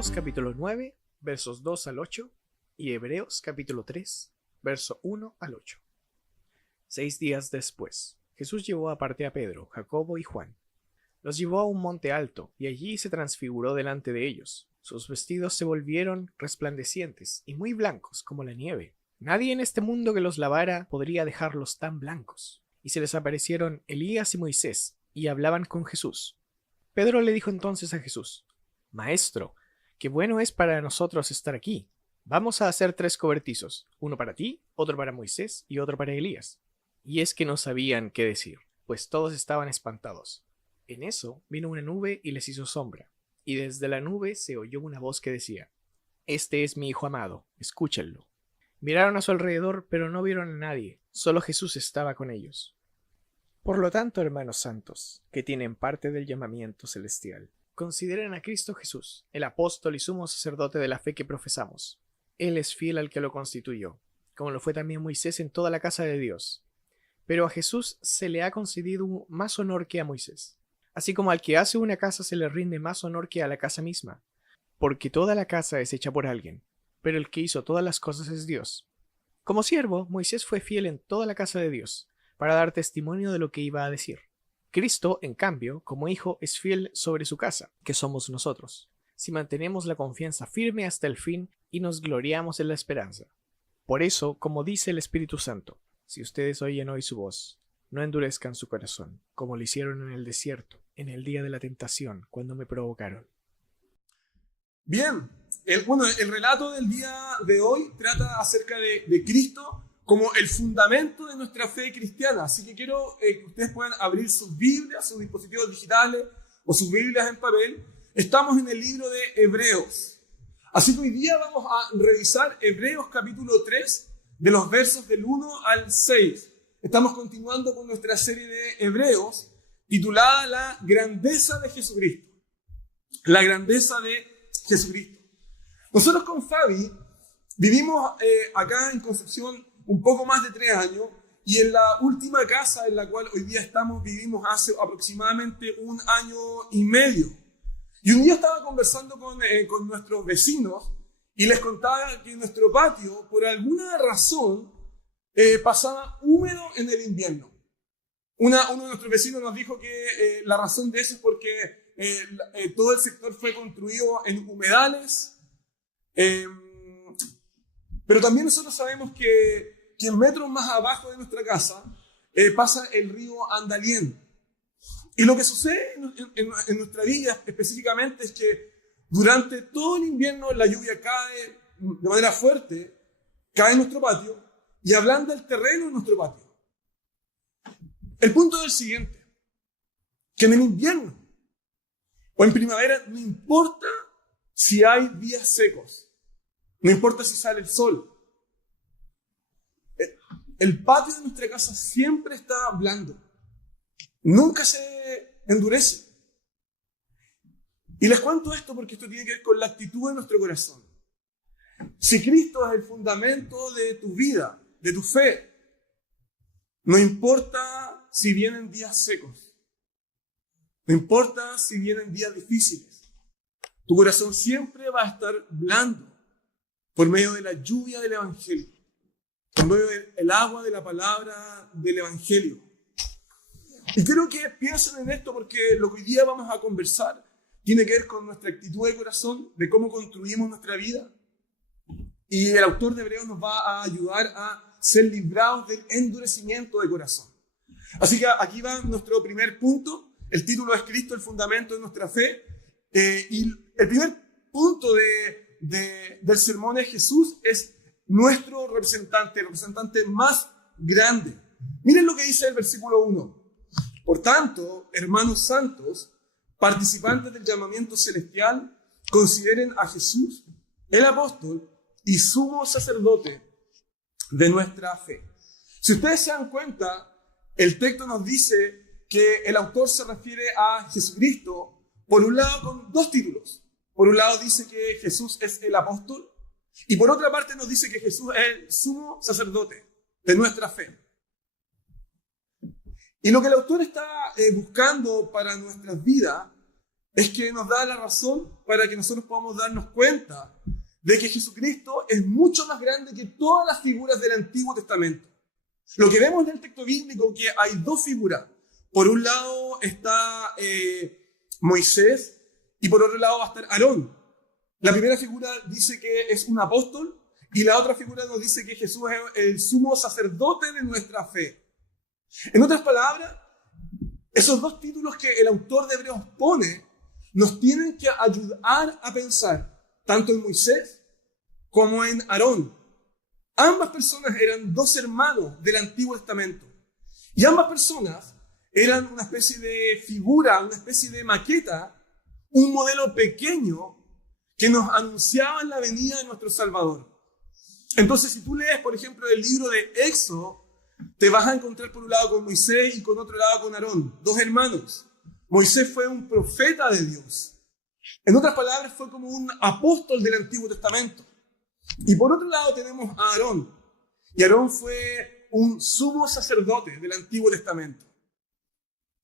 Salmos capítulo 9, versos 2 al 8 y Hebreos capítulo 3, verso 1 al 8. 6 días después, Jesús llevó aparte a Pedro, Jacobo y Juan. Los llevó a un monte alto y allí se transfiguró delante de ellos. Sus vestidos se volvieron resplandecientes y muy blancos como la nieve. Nadie en este mundo que los lavara podría dejarlos tan blancos. Y se les aparecieron Elías y Moisés y hablaban con Jesús. Pedro le dijo entonces a Jesús: Maestro, qué bueno es para nosotros estar aquí. Vamos a hacer 3 cobertizos, uno para ti, otro para Moisés y otro para Elías. Y es que no sabían qué decir, pues todos estaban espantados. En eso vino una nube y les hizo sombra, y desde la nube se oyó una voz que decía: Este es mi Hijo amado, escúchenlo. Miraron a su alrededor, pero no vieron a nadie, solo Jesús estaba con ellos. Por lo tanto, hermanos santos, que tienen parte del llamamiento celestial, consideren a Cristo Jesús, el apóstol y sumo sacerdote de la fe que profesamos. Él es fiel al que lo constituyó, como lo fue también Moisés en toda la casa de Dios. Pero a Jesús se le ha concedido más honor que a Moisés, así como al que hace una casa se le rinde más honor que a la casa misma, porque toda la casa es hecha por alguien, pero el que hizo todas las cosas es Dios. Como siervo, Moisés fue fiel en toda la casa de Dios, para dar testimonio de lo que iba a decir. Cristo, en cambio, como hijo, es fiel sobre su casa, que somos nosotros, si mantenemos la confianza firme hasta el fin y nos gloriamos en la esperanza. Por eso, como dice el Espíritu Santo, si ustedes oyen hoy su voz, no endurezcan su corazón, como lo hicieron en el desierto, en el día de la tentación, cuando me provocaron. Bien, el relato del día de hoy trata acerca de Cristo como el fundamento de nuestra fe cristiana. Así que quiero que ustedes puedan abrir sus Biblias, sus dispositivos digitales o sus Biblias en papel. Estamos en el libro de Hebreos. Así que hoy día vamos a revisar Hebreos capítulo 3, de los versos del 1 al 6. Estamos continuando con nuestra serie de Hebreos, titulada La grandeza de Jesucristo. La grandeza de Jesucristo. Nosotros con Fabi vivimos acá en Concepción un poco más de 3 años, y en la última casa en la cual hoy día estamos vivimos hace aproximadamente 1 año y medio. Y un día estaba conversando con nuestros vecinos y les contaba que nuestro patio, por alguna razón, pasaba húmedo en el invierno. Uno de nuestros vecinos nos dijo que la razón de eso es porque todo el sector fue construido en humedales. Pero también nosotros sabemos que metros más abajo de nuestra casa pasa el río Andalién. Y lo que sucede en nuestra vida específicamente es que durante todo el invierno la lluvia cae de manera fuerte, cae en nuestro patio y ablanda el terreno en nuestro patio. El punto es el siguiente: que en el invierno o en primavera no importa si hay días secos, no importa si sale el sol, el patio de nuestra casa siempre está blando, nunca se endurece. Y les cuento esto porque esto tiene que ver con la actitud de nuestro corazón. Si Cristo es el fundamento de tu vida, de tu fe, no importa si vienen días secos, no importa si vienen días difíciles, tu corazón siempre va a estar blando por medio de la lluvia del Evangelio, por medio del agua de la palabra del Evangelio. Y quiero que piensen en esto porque lo que hoy día vamos a conversar tiene que ver con nuestra actitud de corazón, de cómo construimos nuestra vida. Y el autor de Hebreos nos va a ayudar a ser librados del endurecimiento de corazón. Así que aquí va nuestro primer punto. El título es Cristo, el fundamento de nuestra fe. Y el primer punto del sermón de Jesús es nuestro representante, el representante más grande. Miren lo que dice el versículo 1. Por tanto, hermanos santos, participantes del llamamiento celestial, consideren a Jesús, el apóstol y sumo sacerdote de nuestra fe. Si ustedes se dan cuenta, el texto nos dice que el autor se refiere a Jesucristo, por un lado con 2 títulos. Por un lado dice que Jesús es el apóstol, y por otra parte nos dice que Jesús es el sumo sacerdote de nuestra fe. Y lo que el autor está buscando para nuestras vidas es que nos da la razón para que nosotros podamos darnos cuenta de que Jesucristo es mucho más grande que todas las figuras del Antiguo Testamento. Lo que vemos en el texto bíblico es que hay dos figuras. Por un lado está Moisés y por otro lado va a estar Aarón. La primera figura dice que es un apóstol y la otra figura nos dice que Jesús es el sumo sacerdote de nuestra fe. En otras palabras, esos dos títulos que el autor de Hebreos pone nos tienen que ayudar a pensar tanto en Moisés como en Aarón. Ambas personas eran dos hermanos del Antiguo Testamento. Y ambas personas eran una especie de figura, una especie de maqueta, un modelo pequeño que nos anunciaba la venida de nuestro Salvador. Entonces, si tú lees, por ejemplo, el libro de Éxodo, te vas a encontrar por un lado con Moisés y con otro lado con Aarón, dos hermanos. Moisés fue un profeta de Dios. En otras palabras, fue como un apóstol del Antiguo Testamento. Y por otro lado tenemos a Aarón. Y Aarón fue un sumo sacerdote del Antiguo Testamento.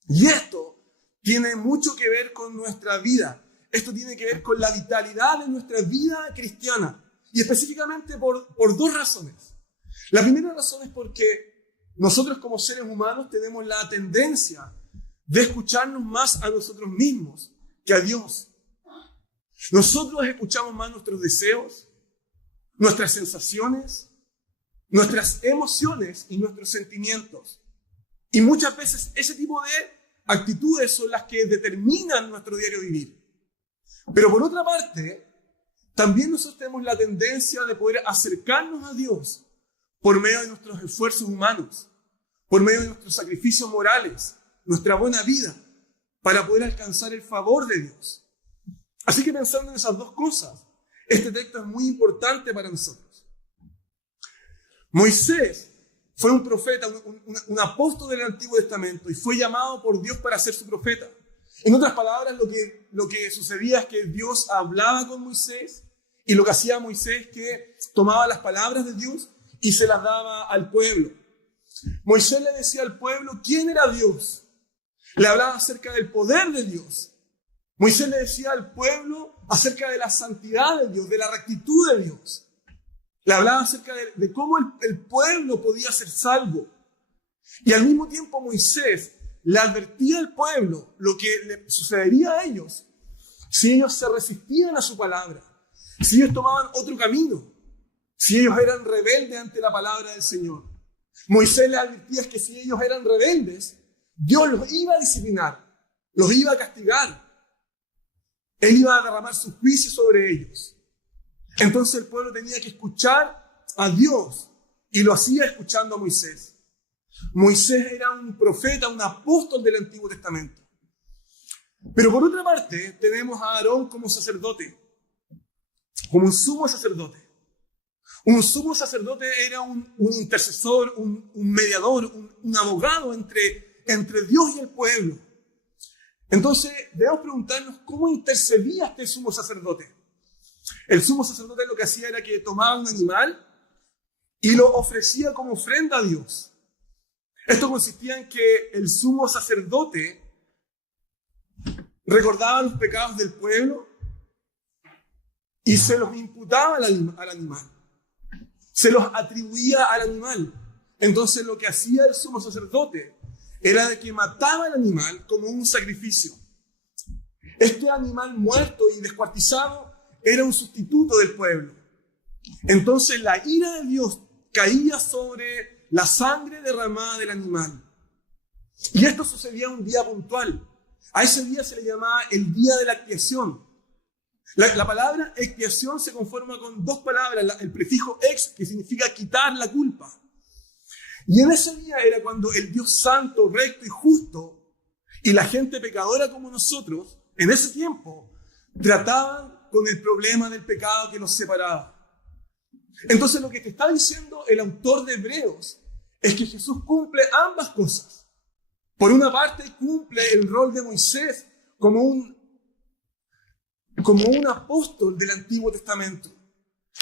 Y esto tiene mucho que ver con nuestra vida. Esto tiene que ver con la vitalidad de nuestra vida cristiana. Y específicamente por dos razones. La primera razón es porque nosotros como seres humanos tenemos la tendencia de escucharnos más a nosotros mismos que a Dios. Nosotros escuchamos más nuestros deseos, nuestras sensaciones, nuestras emociones y nuestros sentimientos. Y muchas veces ese tipo de actitudes son las que determinan nuestro diario vivir. Pero por otra parte, también nosotros tenemos la tendencia de poder acercarnos a Dios por medio de nuestros esfuerzos humanos, por medio de nuestros sacrificios morales, nuestra buena vida, para poder alcanzar el favor de Dios. Así que pensando en esas dos cosas, este texto es muy importante para nosotros. Moisés fue un profeta, un apóstol del Antiguo Testamento y fue llamado por Dios para ser su profeta. En otras palabras, lo que sucedía es que Dios hablaba con Moisés y lo que hacía Moisés es que tomaba las palabras de Dios y se las daba al pueblo. Moisés le decía al pueblo quién era Dios. Le hablaba acerca del poder de Dios. Moisés le decía al pueblo acerca de la santidad de Dios, de la rectitud de Dios. Le hablaba acerca de cómo el pueblo podía ser salvo. Y al mismo tiempo Moisés le advertía al pueblo lo que le sucedería a ellos si ellos se resistían a su palabra, si ellos tomaban otro camino, si ellos eran rebeldes ante la palabra del Señor. Moisés les advertía que si ellos eran rebeldes, Dios los iba a disciplinar, los iba a castigar. Él iba a derramar su juicio sobre ellos. Entonces el pueblo tenía que escuchar a Dios y lo hacía escuchando a Moisés. Moisés era un profeta, un apóstol del Antiguo Testamento. Pero por otra parte tenemos a Aarón como sacerdote, como un sumo sacerdote. Un sumo sacerdote era un intercesor, un mediador, un abogado entre Dios y el pueblo. Entonces debemos preguntarnos cómo intercedía este sumo sacerdote. El sumo sacerdote lo que hacía era que tomaba un animal y lo ofrecía como ofrenda a Dios. Esto consistía en que el sumo sacerdote recordaba los pecados del pueblo y se los imputaba al animal. Se los atribuía al animal. Entonces lo que hacía el sumo sacerdote era de que mataba al animal como un sacrificio. Este animal muerto y descuartizado era un sustituto del pueblo. Entonces la ira de Dios caía sobre la sangre derramada del animal. Y esto sucedía un día puntual. A ese día se le llamaba el día de la expiación. La palabra expiación se conforma con dos palabras, el prefijo ex, que significa quitar la culpa. Y en ese día era cuando el Dios santo, recto y justo, y la gente pecadora como nosotros, en ese tiempo, trataban con el problema del pecado que los separaba. Entonces lo que te está diciendo el autor de Hebreos es que Jesús cumple ambas cosas. Por una parte cumple el rol de Moisés como un apóstol del Antiguo Testamento.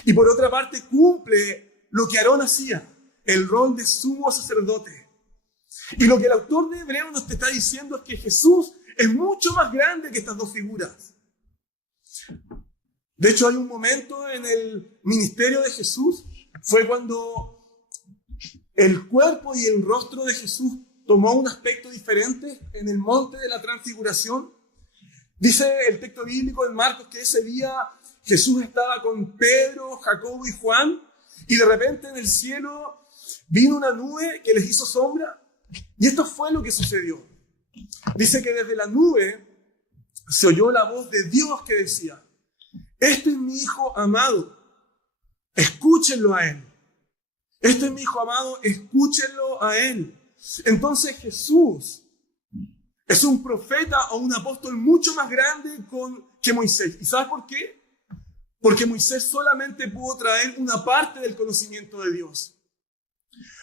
Y por otra parte cumple lo que Aarón hacía, el rol de sumo sacerdote. Y lo que el autor de Hebreos nos está diciendo es que Jesús es mucho más grande que estas dos figuras. De hecho, hay un momento en el ministerio de Jesús, fue cuando el cuerpo y el rostro de Jesús tomó un aspecto diferente en el monte de la transfiguración. Dice el texto bíblico en Marcos que ese día Jesús estaba con Pedro, Jacobo y Juan, y de repente en el cielo vino una nube que les hizo sombra, y esto fue lo que sucedió. Dice que desde la nube se oyó la voz de Dios que decía: este es mi Hijo amado, escúchenlo a Él. Este es mi Hijo amado, escúchenlo a Él. Entonces Jesús es un profeta o un apóstol mucho más grande que Moisés. ¿Y sabes por qué? Porque Moisés solamente pudo traer una parte del conocimiento de Dios.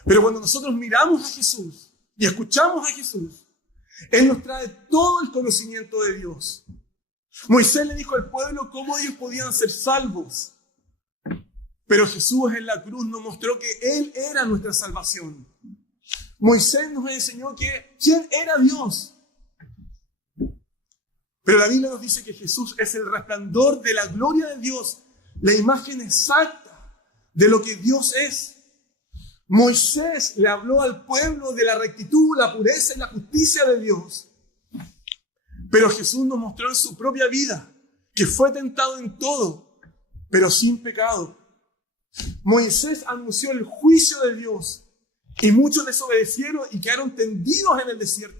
Pero cuando nosotros miramos a Jesús y escuchamos a Jesús, Él nos trae todo el conocimiento de Dios. Moisés le dijo al pueblo cómo ellos podían ser salvos. Pero Jesús en la cruz nos mostró que Él era nuestra salvación. Moisés nos enseñó quién era Dios. Pero la Biblia nos dice que Jesús es el resplandor de la gloria de Dios, la imagen exacta de lo que Dios es. Moisés le habló al pueblo de la rectitud, la pureza y la justicia de Dios. Pero Jesús nos mostró en su propia vida que fue tentado en todo, pero sin pecado. Moisés anunció el juicio de Dios y muchos desobedecieron y quedaron tendidos en el desierto.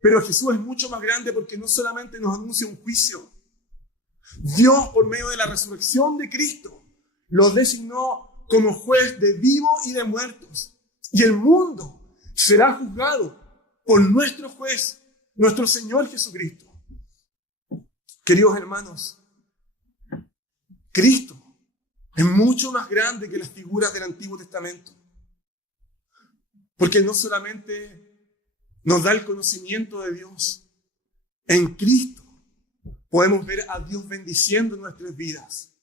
Pero Jesús es mucho más grande porque no solamente nos anuncia un juicio. Dios, por medio de la resurrección de Cristo, lo designó como juez de vivos y de muertos. Y el mundo será juzgado por nuestro juez, nuestro Señor Jesucristo. Queridos hermanos, Cristo es mucho más grande que las figuras del Antiguo Testamento. Porque no solamente nos da el conocimiento de Dios. En Cristo podemos ver a Dios bendiciendo nuestras vidas.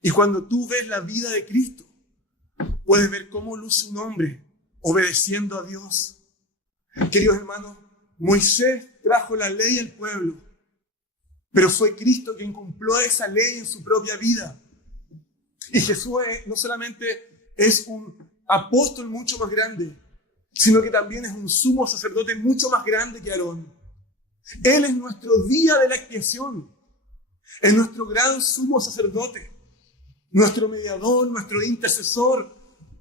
Y cuando tú ves la vida de Cristo, puedes ver cómo luce un hombre obedeciendo a Dios. Queridos hermanos, Moisés trajo la ley al pueblo, pero fue Cristo quien cumplió esa ley en su propia vida. Y Jesús no solamente es un apóstol mucho más grande, sino que también es un sumo sacerdote mucho más grande que Aarón. Él es nuestro día de la expiación, es nuestro gran sumo sacerdote, nuestro mediador, nuestro intercesor,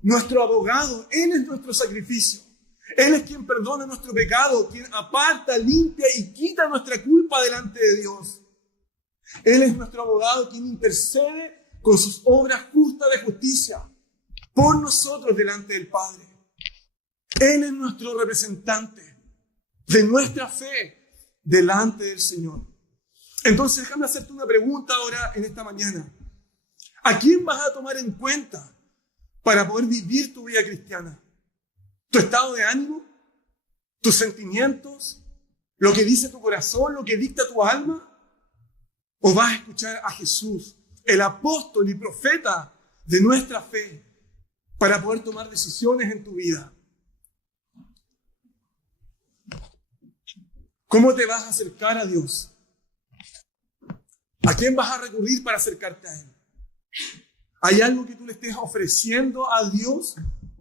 nuestro abogado. Él es nuestro sacrificio. Él es quien perdona nuestro pecado, quien aparta, limpia y quita nuestra culpa delante de Dios. Él es nuestro abogado, quien intercede con sus obras justas de justicia por nosotros delante del Padre. Él es nuestro representante de nuestra fe delante del Señor. Entonces, déjame hacerte una pregunta ahora en esta mañana. ¿A quién vas a tomar en cuenta para poder vivir tu vida cristiana? ¿Tu estado de ánimo? ¿Tus sentimientos? ¿Lo que dice tu corazón? ¿Lo que dicta tu alma? ¿O vas a escuchar a Jesús, el apóstol y profeta de nuestra fe, para poder tomar decisiones en tu vida? ¿Cómo te vas a acercar a Dios? ¿A quién vas a recurrir para acercarte a Él? ¿Hay algo que tú le estés ofreciendo a Dios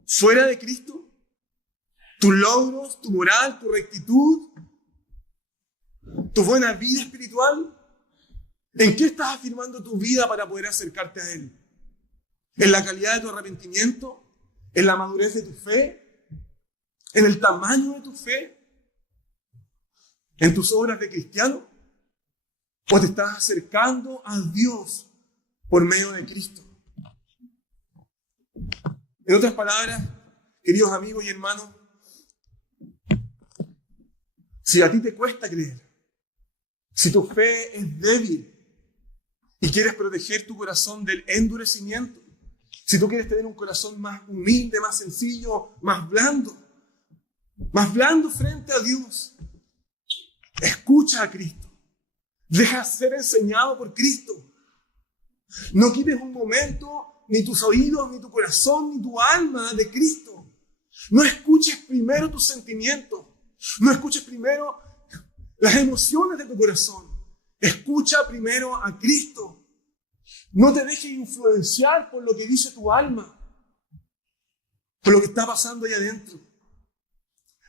fuera de Cristo? ¿Tus logros, tu moral, tu rectitud, tu buena vida espiritual? ¿En qué estás afirmando tu vida para poder acercarte a Él? ¿En la calidad de tu arrepentimiento? ¿En la madurez de tu fe? ¿En el tamaño de tu fe? ¿En tus obras de cristiano? ¿O te estás acercando a Dios por medio de Cristo? En otras palabras, queridos amigos y hermanos, si a ti te cuesta creer, si tu fe es débil y quieres proteger tu corazón del endurecimiento, si tú quieres tener un corazón más humilde, más sencillo, más blando frente a Dios, escucha a Cristo. Deja ser enseñado por Cristo. No quites un momento ni tus oídos, ni tu corazón, ni tu alma de Cristo. No escuches primero tus sentimientos. No escuches primero las emociones de tu corazón. Escucha primero a Cristo. No te dejes influenciar por lo que dice tu alma, por lo que está pasando ahí adentro.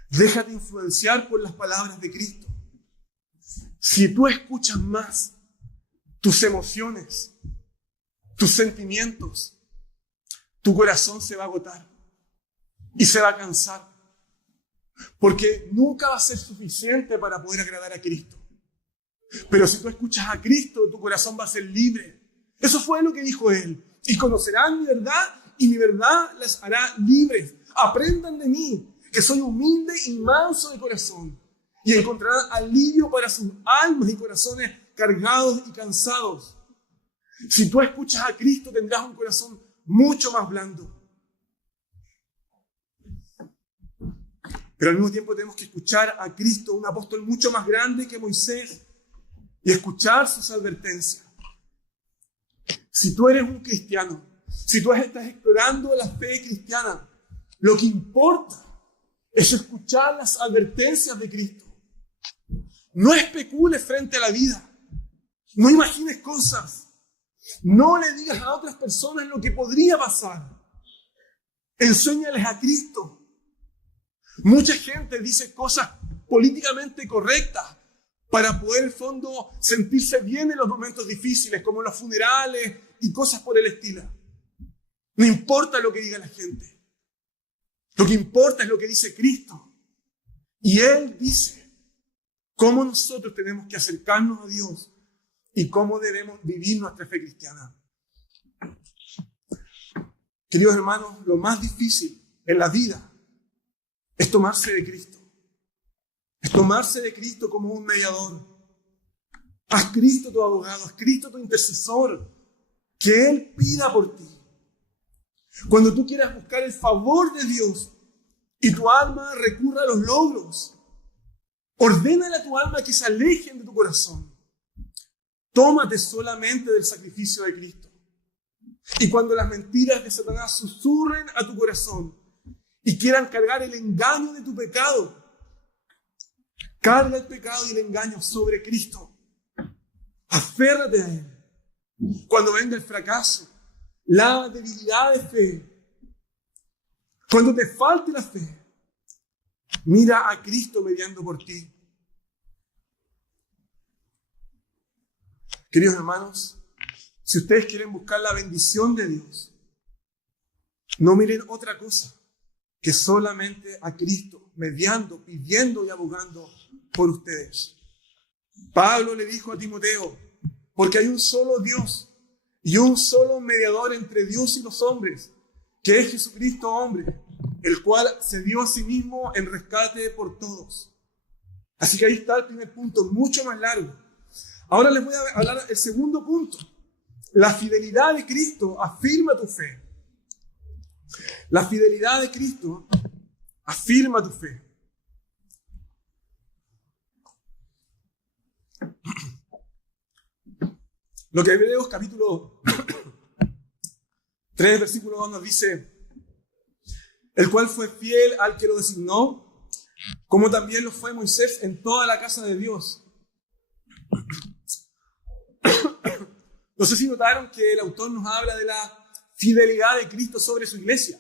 Déjate influenciar por las palabras de Cristo. Si tú escuchas más tus emociones, tus sentimientos, tu corazón se va a agotar y se va a cansar. Porque nunca va a ser suficiente para poder agradar a Cristo. Pero si tú escuchas a Cristo, tu corazón va a ser libre. Eso fue lo que dijo Él. Y conocerán mi verdad, y mi verdad les hará libres. Aprendan de mí, que soy humilde y manso de corazón, y encontrarán alivio para sus almas y corazones cargados y cansados. Si tú escuchas a Cristo, tendrás un corazón mucho más blando. Pero al mismo tiempo tenemos que escuchar a Cristo, un apóstol mucho más grande que Moisés, y escuchar sus advertencias. Si tú eres un cristiano, si tú estás explorando la fe cristiana, lo que importa es escuchar las advertencias de Cristo. No especules frente a la vida. No imagines cosas. No le digas a otras personas lo que podría pasar. Enséñales a Cristo. Mucha gente dice cosas políticamente correctas para poder, en el fondo, sentirse bien en los momentos difíciles, como en los funerales y cosas por el estilo. No importa lo que diga la gente. Lo que importa es lo que dice Cristo. Y Él dice cómo nosotros tenemos que acercarnos a Dios y cómo debemos vivir nuestra fe cristiana. Queridos hermanos, lo más difícil en la vida es tomarse de Cristo. Es tomarse de Cristo como un mediador. Haz Cristo tu abogado, haz Cristo tu intercesor. Que Él pida por ti. Cuando tú quieras buscar el favor de Dios y tu alma recurra a los logros, ordénale a tu alma que se alejen de tu corazón. Tómate solamente del sacrificio de Cristo. Y cuando las mentiras de Satanás susurren a tu corazón y quieran cargar el engaño de tu pecado, carga el pecado y el engaño sobre Cristo. Aférrate a Él. Cuando venga el fracaso, la debilidad de fe, cuando te falte la fe, mira a Cristo mediando por ti. Queridos hermanos, si ustedes quieren buscar la bendición de Dios, no miren otra cosa que solamente a Cristo, mediando, pidiendo y abogando por ustedes. Pablo le dijo a Timoteo, porque hay un solo Dios y un solo mediador entre Dios y los hombres, que es Jesucristo hombre, el cual se dio a sí mismo en rescate por todos. Así que ahí está el primer punto, mucho más largo. Ahora les voy a hablar del segundo punto. La fidelidad de Cristo afirma tu fe. La fidelidad de Cristo afirma tu fe. Lo que Hebreos capítulo 3, versículo 2 nos dice, el cual fue fiel al que lo designó, como también lo fue Moisés en toda la casa de Dios. No sé si notaron que el autor nos habla de la fidelidad de Cristo sobre su iglesia.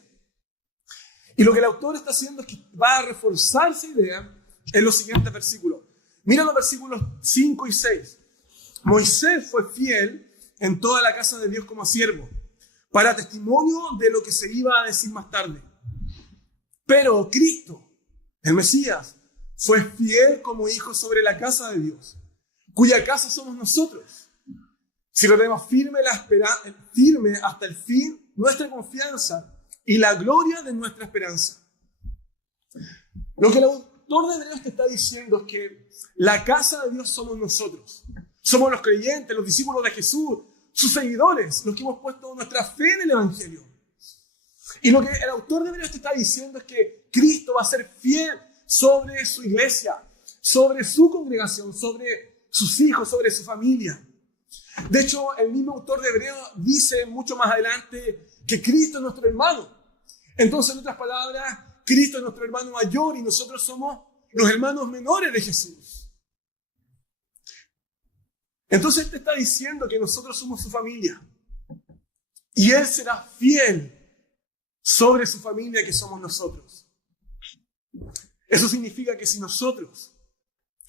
Y lo que el autor está haciendo es que va a reforzar esa idea en los siguientes versículos. Mira los versículos 5 y 6. Moisés fue fiel en toda la casa de Dios como siervo, para testimonio de lo que se iba a decir más tarde. Pero Cristo, el Mesías, fue fiel como hijo sobre la casa de Dios, cuya casa somos nosotros. Si lo tenemos firme hasta el fin, nuestra confianza y la gloria de nuestra esperanza. Lo que el autor de Hebreos te está diciendo es que la casa de Dios somos nosotros. Somos los creyentes, los discípulos de Jesús, sus seguidores, los que hemos puesto nuestra fe en el Evangelio. Y lo que el autor de Hebreos te está diciendo es que Cristo va a ser fiel sobre su iglesia, sobre su congregación, sobre sus hijos, sobre su familia. De hecho, el mismo autor de Hebreos dice mucho más adelante que Cristo es nuestro hermano. Entonces, en otras palabras, Cristo es nuestro hermano mayor y nosotros somos los hermanos menores de Jesús. Entonces te está diciendo que nosotros somos su familia. Y Él será fiel sobre su familia que somos nosotros. Eso significa que si nosotros,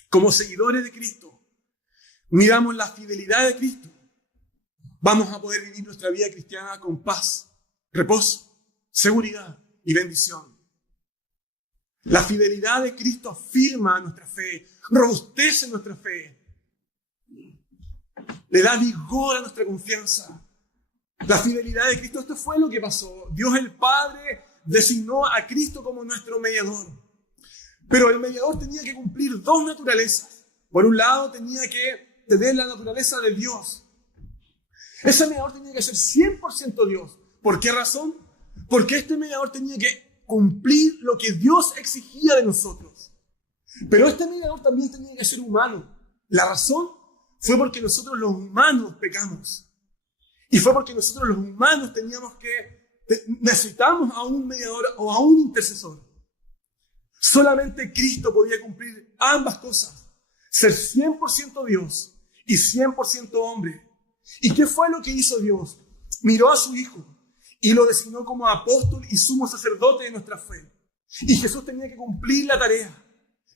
como seguidores de Cristo, miramos la fidelidad de Cristo, vamos a poder vivir nuestra vida cristiana con paz, reposo, seguridad y bendición. La fidelidad de Cristo afirma nuestra fe, robustece nuestra fe, le da vigor a nuestra confianza. La fidelidad de Cristo, esto fue lo que pasó. Dios el Padre designó a Cristo como nuestro mediador. Pero el mediador tenía que cumplir dos naturalezas. Por un lado, tenía que tener la naturaleza de Dios. Ese mediador tenía que ser 100% Dios. ¿Por qué razón? Porque este mediador tenía que cumplir lo que Dios exigía de nosotros. Pero este mediador también tenía que ser humano. La razón fue porque nosotros los humanos pecamos. Y fue porque nosotros los humanos necesitamos a un mediador o a un intercesor. Solamente Cristo podía cumplir ambas cosas. Ser 100% Dios y 100% hombre. ¿Y qué fue lo que hizo Dios? Miró a su Hijo y lo designó como apóstol y sumo sacerdote de nuestra fe. Y Jesús tenía que cumplir la tarea.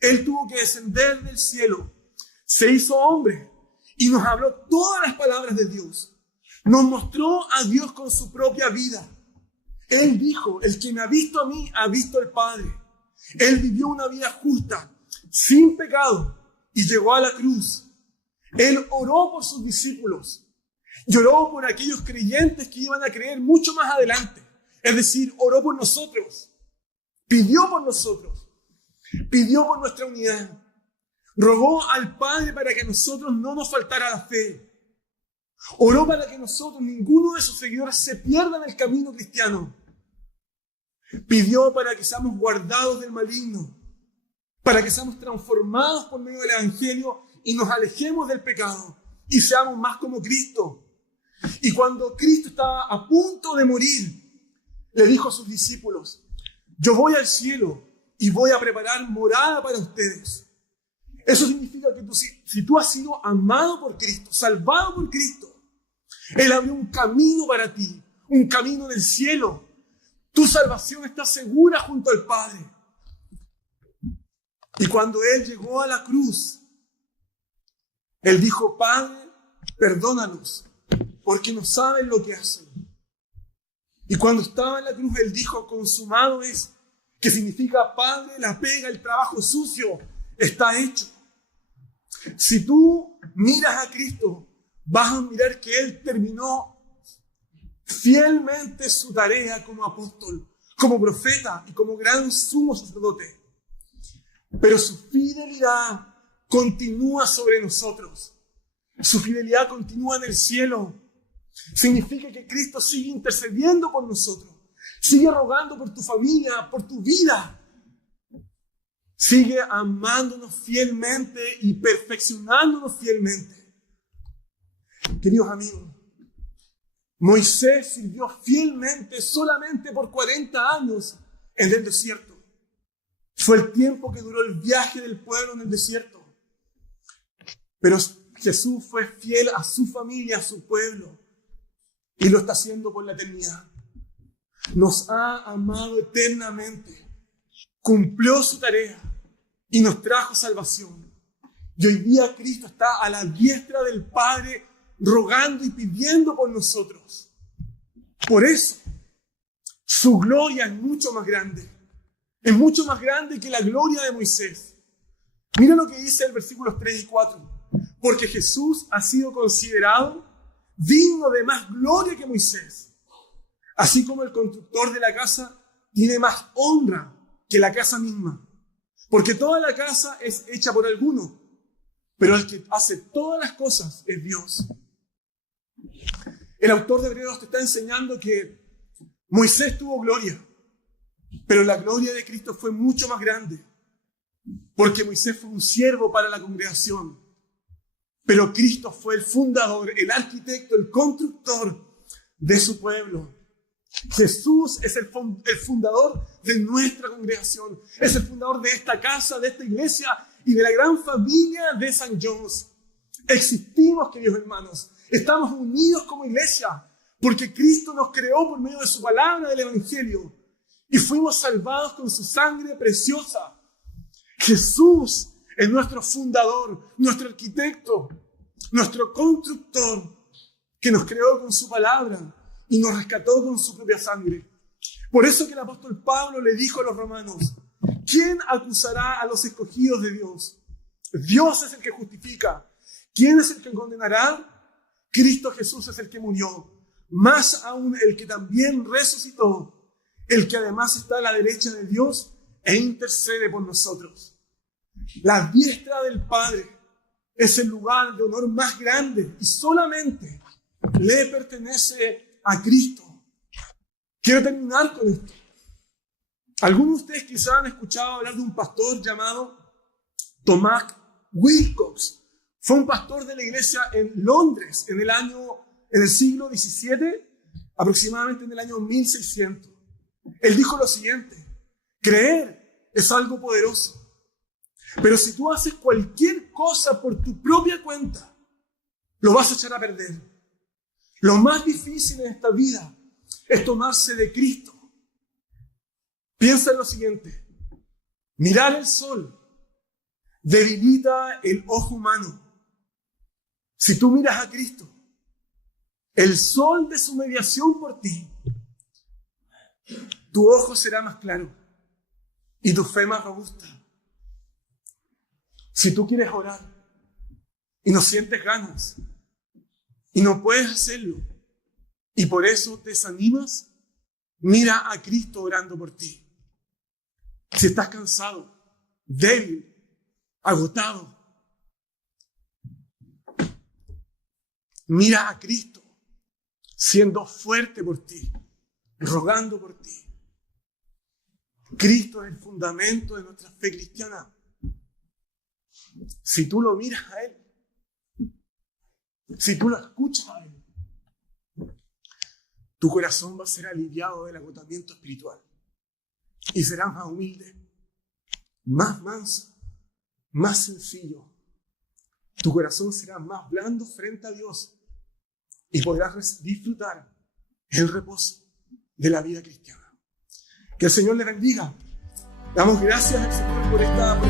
Él tuvo que descender del cielo. Se hizo hombre y nos habló todas las palabras de Dios. Nos mostró a Dios con su propia vida. Él dijo, el que me ha visto a mí, ha visto al Padre. Él vivió una vida justa, sin pecado, y llegó a la cruz. Él oró por sus discípulos. Lloró por aquellos creyentes que iban a creer mucho más adelante. Es decir, oró por nosotros. Pidió por nosotros. Pidió por nuestra unidad. Rogó al Padre para que a nosotros no nos faltara la fe. Oró para que nosotros, ninguno de sus seguidores, se pierda en el camino cristiano. Pidió para que seamos guardados del maligno, para que seamos transformados por medio del Evangelio y nos alejemos del pecado y seamos más como Cristo. Y cuando Cristo estaba a punto de morir, le dijo a sus discípulos, yo voy al cielo y voy a preparar morada para ustedes. Eso significa que si tú has sido amado por Cristo, salvado por Cristo, Él abrió un camino para ti, un camino del cielo. Tu salvación está segura junto al Padre. Y cuando Él llegó a la cruz, Él dijo, Padre, perdónalos, porque no saben lo que hacen. Y cuando estaba en la cruz, Él dijo, consumado es, que significa, Padre, la pega, el trabajo sucio, está hecho. Si tú miras a Cristo, vas a mirar que Él terminó fielmente su tarea como apóstol, como profeta y como gran sumo sacerdote. Pero su fidelidad continúa sobre nosotros. Su fidelidad continúa en el cielo. Significa que Cristo sigue intercediendo por nosotros. Sigue rogando por tu familia, por tu vida. Sigue amándonos fielmente y perfeccionándonos fielmente. Queridos amigos, Moisés sirvió fielmente solamente por 40 años en el desierto. Fue el tiempo que duró el viaje del pueblo en el desierto. Pero Jesús fue fiel a su familia, a su pueblo, y lo está haciendo por la eternidad. Nos ha amado eternamente, cumplió su tarea y nos trajo salvación. Y hoy día Cristo está a la diestra del Padre, rogando y pidiendo por nosotros. Por eso, su gloria es mucho más grande. Es mucho más grande que la gloria de Moisés. Mira lo que dice el versículos 3 y 4. Porque Jesús ha sido considerado digno de más gloria que Moisés. Así como el constructor de la casa tiene más honra que la casa misma. Porque toda la casa es hecha por alguno, pero el que hace todas las cosas es Dios. El autor de Hebreos te está enseñando que Moisés tuvo gloria, pero la gloria de Cristo fue mucho más grande, porque Moisés fue un siervo para la congregación, pero Cristo fue el fundador, el arquitecto, el constructor de su pueblo. Jesús es el fundador de nuestra congregación, es el fundador de esta casa, de esta iglesia y de la gran familia de San John's. Existimos, queridos hermanos. Estamos unidos como iglesia porque Cristo nos creó por medio de su palabra del Evangelio y fuimos salvados con su sangre preciosa. Jesús es nuestro fundador, nuestro arquitecto, nuestro constructor, que nos creó con su palabra y nos rescató con su propia sangre. Por eso que el apóstol Pablo le dijo a los romanos: ¿quién acusará a los escogidos de Dios? Dios es el que justifica. ¿Quién es el que condenará? Cristo Jesús es el que murió, más aún el que también resucitó, el que además está a la derecha de Dios e intercede por nosotros. La diestra del Padre es el lugar de honor más grande y solamente le pertenece a Cristo. Quiero terminar con esto. Algunos de ustedes quizás han escuchado hablar de un pastor llamado Thomas Wilcox. Fue un pastor de la iglesia en Londres en el siglo XVII, aproximadamente en el año 1600. Él dijo lo siguiente: creer es algo poderoso, pero si tú haces cualquier cosa por tu propia cuenta, lo vas a echar a perder. Lo más difícil en esta vida es tomarse de Cristo. Piensa en lo siguiente: mirar el sol debilita el ojo humano. Si tú miras a Cristo, el sol de su mediación por ti, tu ojo será más claro y tu fe más robusta. Si tú quieres orar y no sientes ganas y no puedes hacerlo y por eso te desanimas, mira a Cristo orando por ti. Si estás cansado, débil, agotado, mira a Cristo siendo fuerte por ti, rogando por ti. Cristo es el fundamento de nuestra fe cristiana. Si tú lo miras a Él, si tú lo escuchas a Él, tu corazón va a ser aliviado del agotamiento espiritual y serás más humilde, más manso, más sencillo. Tu corazón será más blando frente a Dios y podrás disfrutar el reposo de la vida cristiana. Que el Señor les bendiga. Damos gracias al Señor por esta